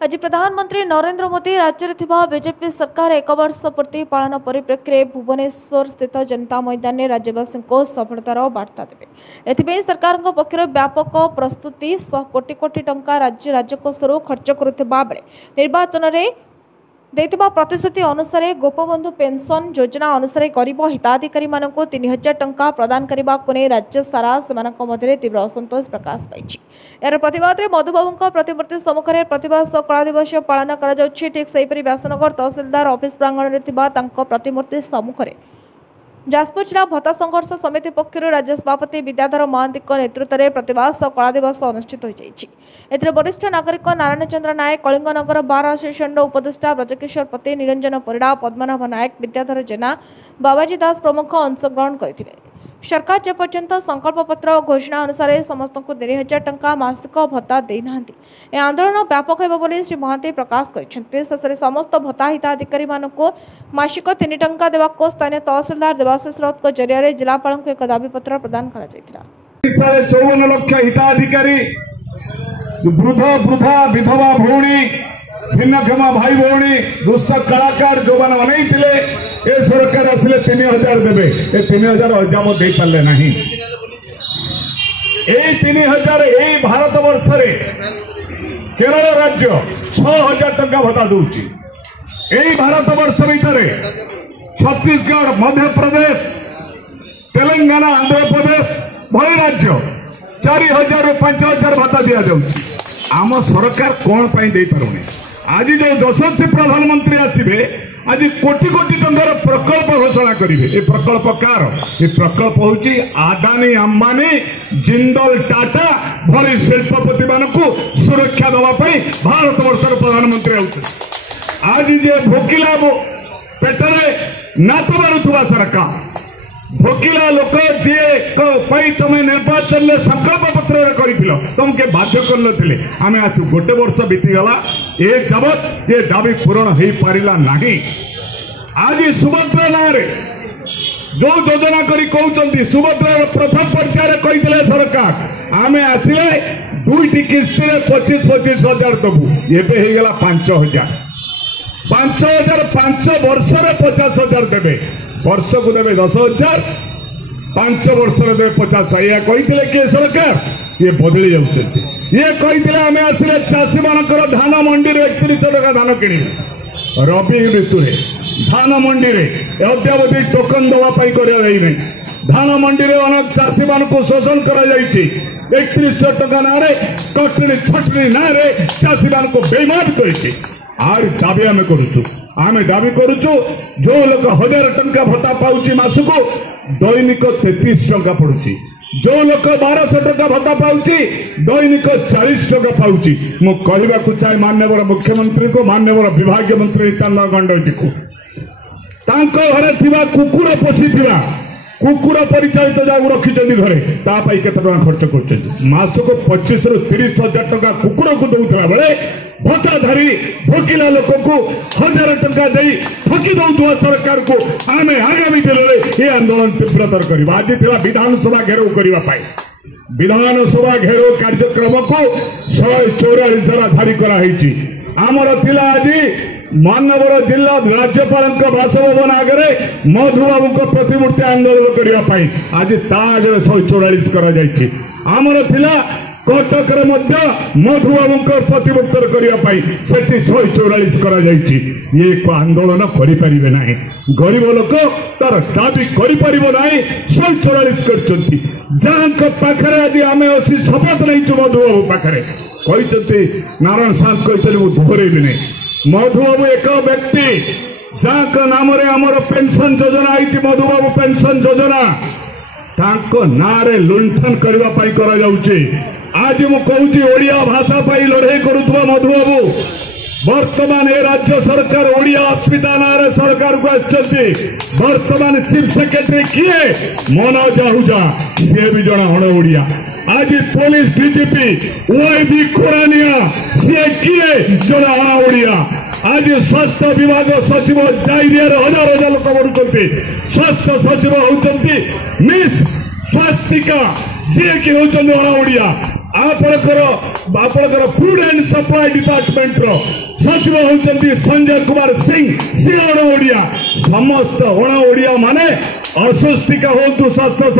आज प्रधानमंत्री नरेंद्र मोदी राज्य में बीजेपी सरकार 1 वर्ष पूर्ति पालन परिप्रेक्षी में भुवनेश्वर स्थित जनता मैदान में राज्यवासी को सफलतार वार्ता देवे। एथिपाई सरकार पक्षर व्यापक प्रस्तुति कोटी कोटी टंका राज्य राजकोषर खर्च करुवा बेले निर्वाचन में देथिबा प्रतिश्रुति अनुसार गोपबंधु पेंशन योजना अनुसार गरीब हिताधिकारी मानक 3000 टंका प्रदान करने को नहीं राज्य सारा से तीव्र असंतोष प्रकाश पाई। यार प्रतिवाद में मधुबाबू प्रतिमूर्ति सम्मुख में प्रतिवाद कला दिवस पालन कर ठीक सेहीपरि व्यासनगर तहसिलदार ऑफिस प्रांगण में प्रतिमूर्ति सम्मुख में जाजपुर जिला भत्ता संघर्ष समिति पक्षर राज्य सभापति विद्याधर महांती नेतृत्व में प्रतिवाद कला दिवस अनुष्ठित हो वरिष्ठ नागरिक नारायण चंद्र नायक कलिंगनगर बार आसोसिएशन उपदेष्टा ब्रजकिशोर पति निरंजन परिड़ा पद्मनाभ नायक विद्याधर जेना बाबाजी दास प्रमुख अंशग्रहण करते। सरकार जेपर्यंत संकल्प पत्र और घोषणा अनुसार समस्त को 3000 टंका मासिक भत्ता देना आंदोलन व्यापक होगा श्री महांती प्रकाश करते। शेष में समस्त भत्ता हिताधिकारी मानक मासिक 3 टंका देवाक स्थानीय तहसिलदार देवाशीष राउत जरिया जिलापाल को एक दाबीपत्र प्रदान कर 54 लाख हिताधिकारी वृद्ध वृद्धा विधवा भौणी भिन्नक्षम भाई भौणी दुष्ट कलाकार जो मैंने बनईले ए सरकार आसिले 3000 देवे। ए 3000 हजाम दे पारे ना 3000 यही भारत वर्ष केरल राज्य 6000 टंका भत्ता दूची। यही भारत वर्ष भितर छत्तीसगढ़ मध्य प्रदेश तेलंगाना आंध्र प्रदेश भली राज्य 4000 ରୁ 5000 भत्ता दि जाऊँगी। आम सरकार कौन दे पारुनी। आज जो यशस्वी प्रधानमंत्री आसवे आज कोटी कोटी टंकार प्रकल्प घोषणा करेंगे। ये प्रकल्प कार ये प्रकल्प हूँ आदानी अंबानी जिंदल टाटा भली शिल्पपति मान सुरक्षा देवाई भारत वर्षर प्रधानमंत्री आज जे भोकिला पेटरे नात मारुवा सरकार भोकिला लोक जी तुम निर्वाचन में संकल्प पत्र तुमके बाध्य कर आम आसु गोटे वर्ष बीतीगला ए जबत ये दाबी पूरण हो पारा ना। आज सुभद्रा ना जो योजना कहते सुभद्रा प्रथम पर्यायर कहते सरकार आम आसिले 2टी किस्ती 25-25 हजार दबू एवं 5000 5 वर्ष 50,000 देवे वर्ष को देवे 10,000 5 वर्ष देवे 50,000 यह कहते किए सरकार ये बदली जाऊँच ये कहते आम आसिले चाषी मानकर धान मंडी 31 टका धान कि रबी ऋतु धान मंडी अद्यावधि टोकन दवाई कर धान मंडी में अनेक चाषी मान शोषण कर 31 टका ना कटनी छटनी ना चाषी मान बेईमान कर आर दाबी आम करुचु आम दाबी करुचु जो लोग 1000 टंका भत्ता पाउची मासक दैनिक 33 टंका पड़ुची जो लोग 1200 टंका भत्ता पाउची दैनिक 40 टंका पाउची। मु कहवाक चाहे माननीय मुख्यमंत्री को माननीय विभाग मंत्री नित्यानंद गंडोई जी को घरे थिबा कुकुर पोषि कुकुर परिचालित जगह रखी घरे तापाई केते टका खर्च कर मासक 25 ରୁ 30,000 टंका कुकुर को दौला बेले भत्ताधारी भोकिला लोक को 1000 टंका दे ठकी दौथुआ सरकार को आम आगामी दिन में ये आंदोलन तीव्रतर कर। आज थी विधानसभा घेराव करने विधानसभा घेराव कार्यक्रम को 144 द्वारा जारी कराई आमर थिला आज मानवर जिला राज्यपाल बासभवन आगे मधुबाबू प्रतिमूर्ति आंदोलन करने आज ताज 144 करमर थिला कटक मधुबाबू प्रतिमूर्ति करने 144 कर ये आंदोलन करें ना गरीब लोक तार दाबी करना 144 कर पाखे आज आम असी शपथ नहीं मधुबाबू पाखे कहते नारायण साथ कहते दोहरेबी नहीं मधुबाबू एक व्यक्ति जहाँ नाम आमर पेंशन योजना आई मधुबाबू पेंशन योजना ना लुंठन करने कर आज मु कहूँ ओडिया भाषा पाई लड़ाई करुवा मधुबाबू वर्तमान ए राज्य सरकार ओडिया अस्मिता ना सरकार को वर्तमान चीफ सेक्रेटरी किए मनोज आहूजा सी भी जन अण ओडिया आज पुलिस डीजीपी ओएबी खोरानिया सी किए जन अण ओडिया आज स्वास्थ्य विभाग सचिव जाइरियार 1000 लोक बढ़ुंट स्वास्थ्य सचिव होती मिस स्वास्तिका जी कि अण ओडिया आपणकर फूड एंड सप्लाई डिपार्टमेंट रो सचिव होचंती संजय कुमार सिंह सी अण ओडिया समस्त अण ओडिया माने अस्वस्तिका होतु स्वास्थ्य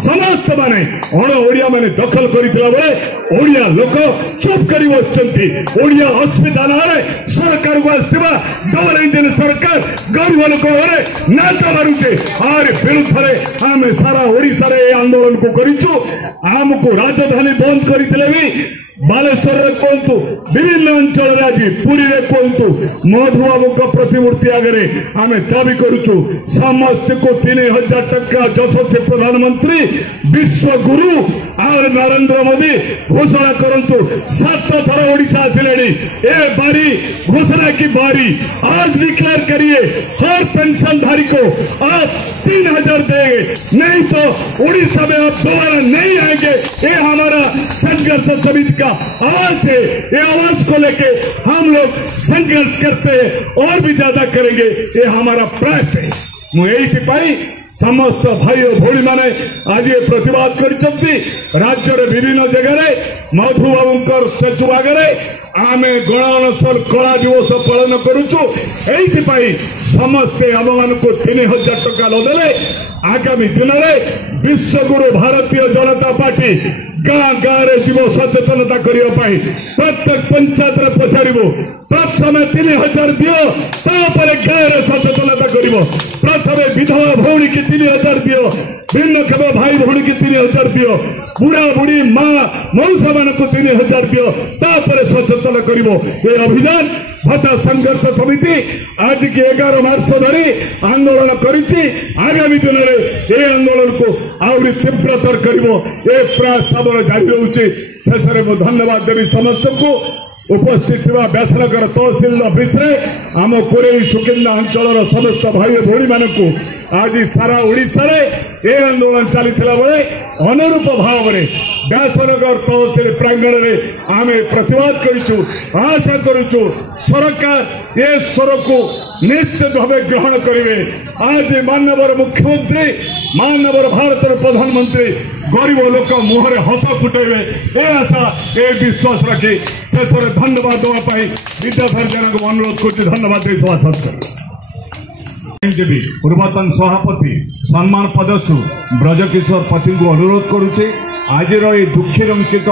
समस्त माने अण ओडिया माने दखल करितला बेले ओडिया लोक चुप करी बसचंती ओडिया अस्मिता नारे सरकार को आस्तिबा डबल इंजन सरकार गरीब लोक घरे नाच मारुचे आरे विरुद्धरे आमे सारा ओडिसा रे आंदोलन को करिचु आमको राजधानी बंद करितले भी बालेश्वर रे कहतु विभिन्न अंचल आज पुरी रे कहतु मधुबाबू का प्रतिमूर्ति आगे आमे दाबी करुचु समस्त को 3000 टका यशस्वी प्रधानमंत्री विश्व गुरु और नरेंद्र मोदी घोषणा करंतु 7 थर ओडिशा आसिले ए बारी घोषणा की बारी आज डिक्लेयर करिए हर पेंशनधारी को आप 3000 देंगे नहीं तो ओडिशा में आप दोबारा नहीं आएंगे। ये हमारा संघर्ष समिति का आवाज है। ये आवाज को लेके हम लोग संघर्ष करते हैं और भी ज्यादा करेंगे। ये हमारा प्रयास है। मुझे समस्त भाई और भौणी माने आज ये प्रतिवाद करछंती राज्य रे विभिन्न जगह मधुबाबूंकर स्टेचु आगे आमे गणअनशन कला दिवस पालन करुचु। एइथिपाई समस्ते आम मान को 3000 टका नदेले आगामी दिन में विश्वगुरु भारतीय जनता पार्टी गाँ गाँव रे जीव सचेतनता करने प्रत्येक पंचायत रे पचारिबो प्रथम 3000 दियो तापर गाँव रे सचेतनता करिबो प्रथम विधवा भौणी की 3000 दियो भिन्नक्षम भाई भौणी की 3000 दियो बुढ़ा बुढ़ी माँ मौसा मान को 3000 दियो तापर सचेतन करिबो। ये अभियान भत्ता संघर्ष समिति आज की 11 मार्च धरी आंदोलन करिछि। आगामी दिन में ये आंदोलन को आउरी तीव्रतर करिबो। ये प्रयास हमर जारी रहउछि। शेषरे मु धन्यवाद देवी समस्त को उपस्थित व्यासनगर तहसिल ऑफिस रे आम कोरेई सुकिंदा अंचल समस्त भाई भौणी मानकु आज सारा ओडिशा रे ए आंदोलन चलीथिला बेले अनुरूप भाव रे व्यासनगर तहसिल प्रांगण रे आमे प्रतिवाद करिछु। आशा करुछु सरकार ए स्वर को निश्चित भाव ग्रहण करेंगे। आज माननीय मुख्यमंत्री माननीय भारत प्रधानमंत्री गरीब लोक मुहर हस फुटेबे ए आशा ए विश्वास रखी शेष धन्यवाद देवाई विद्याधर जेना को अनुरोध कर धन्यवाद दे सभासद देवी पूर्वतन सभापति सम्मान पदस्थ ब्रजकिशोर पति को अनुरोध करुचे आज ये दुखी रंकित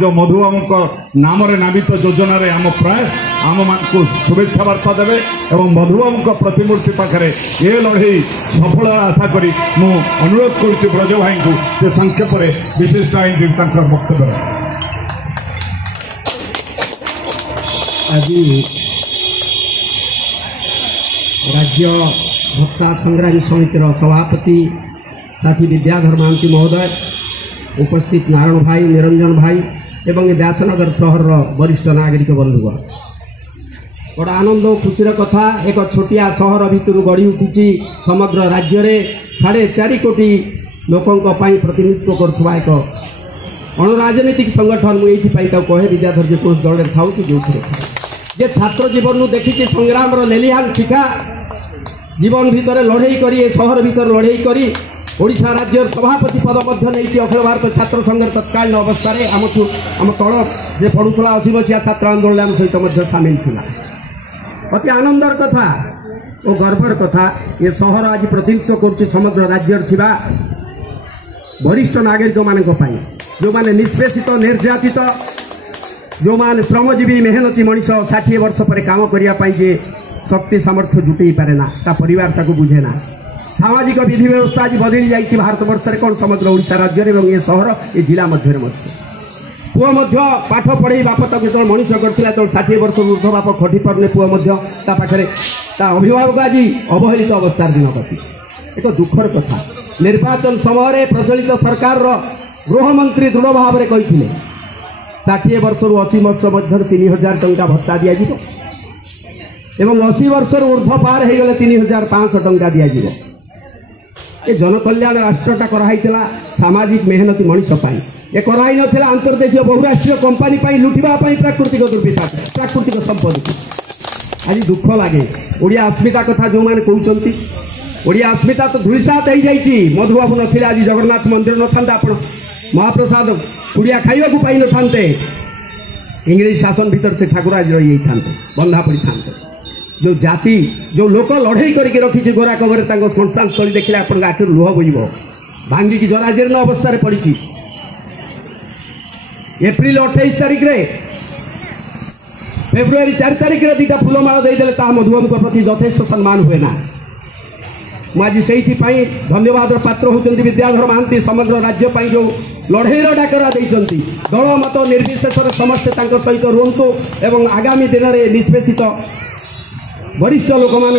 जो मधुबाबू नाम नामित योजना रे आम प्रयास आम मान को शुभेच्छा वार्ता देवे और मधुबाबू प्रतिमूर्ति पाखे ये लड़ई सफल आशा करी मु अनुरोध करुच्ची ब्रज भाई को जे संक्षेप विशिष्ट आईनजीवी वक्तव्य आज राज्य भत्ता संग्रामी समितिर सभापति साथी विद्याधर महांती महोदय उपस्थित नारायण भाई निरंजन भाई एवं व्यासनगर सहर वरिष्ठ नागरिक बंधुगण बड़ा आनंद और खुशीर कथा एक छोटिया सहर भितर गढ़ी उठी समग्र राज्य रे 4.5 कोटी लोकों प्रतिनिधित्व करुवा एक अणराजनीतिक संगठन मुझे कहे विद्याधर जो दल में था जो जे छात्र जीवन देखी संग्राम लेलिहान शिखा जीवन भितर लड़ई करी सहर भीतर लड़ई करी ओडिशा राज्य सभापति पद नहीं अखिल भारत छात्र संघ तत्कालीन अवस्था आम तल जे पढ़ुला 80 बछिया छात्र आंदोलन सहित सामिल था। अति आनंदर कथा और गर्वर कथा ये सहर आज प्रतिनिधित्व कर समग्र राज्य थिबा वरिष्ठ नागरिक मानक पाई जो माने निष्पेषित निर्यातित जो माने श्रमजीवी मेहनती मनीष 60 वर्ष पर काम करने जे शक्ति सामर्थ्य जुटे पारे ना ता परिवार ताको बुझे ना सामाजिक विधि व्यवस्था आज बदली जाइए भारत वर्ष में कौन समग्र ओडिशा राज्य में ये सहर ये जिला मध्य पुओ पाठ पढ़े बाप जो मनीष करता जो 60 वर्ष ऊर्ध बाप खटी पारे पुओ पाखे अभिभावक आज अवहेलित अवस्था दिन कटी एक दुखर कथा। निर्वाचन समय प्रचलित सरकार गृहमंत्री दृढ़ भाव में कही 60 वर्ष रु 80 वर्ष मध्य 3000 टंका भत्ता दिज्व एवं 80 वर्ष ऊर्ध पार हो गले 3500 टंका दिज्व। ये जनकल्याण राष्ट्रटा कराइला सामाजिक मेहनती मनीष ये कराई ना अंतर्देशीय बहुराष्ट्रीय कंपानी लुटिवाई प्राकृतिक दुर्विपाक प्राकृतिक संपत्ति आज दुख लगे। ओडिया अस्मिता कथा जो मैंने कहते ओडिया अस्मिता तो धूलिसात हो जाइए मधुबाबू नथिले आज जगन्नाथ मंदिर न था महाप्रसाद कुड़िया खाइबा को पाई न थांते इंग्रेज शासन भीतर से ठाकुराज रही था बंधा पड़ी था जो जाति जो लोक लड़ई करके रखी गोरा कबर श्मशान स्थली देखिले आप आखिर लुह बोब भांगिकी जराजीर्ण अवस्था पड़ी एप्रिल 28 तारिख रे फेब्रुआरी 4 तारिख रे दीटा फूलमाला देदेले मधुबाबू प्रति यथेष्ट सम्मान हुए ना मुझे से धन्यवाद पात्र होती विद्याधर महांती समग्र राज्य जो लड़ईर डाकरा देती दल मत निर्विशेष समस्ते सहित रुहतु एवं आगामी दिन में निष्पेषित वरिष्ठ लोक मान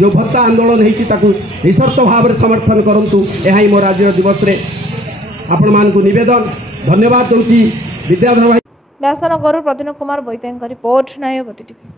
जो भत्ता आंदोलन होती निःशर्त भाव में समर्थन करूँ यह मो राज्य दिवस आपण मान निवेदन धन्यवाद दूसरी विद्याधर भाई व्यासनगर प्रदीन कुमार बैताई रिपोर्ट नयवती टीवी।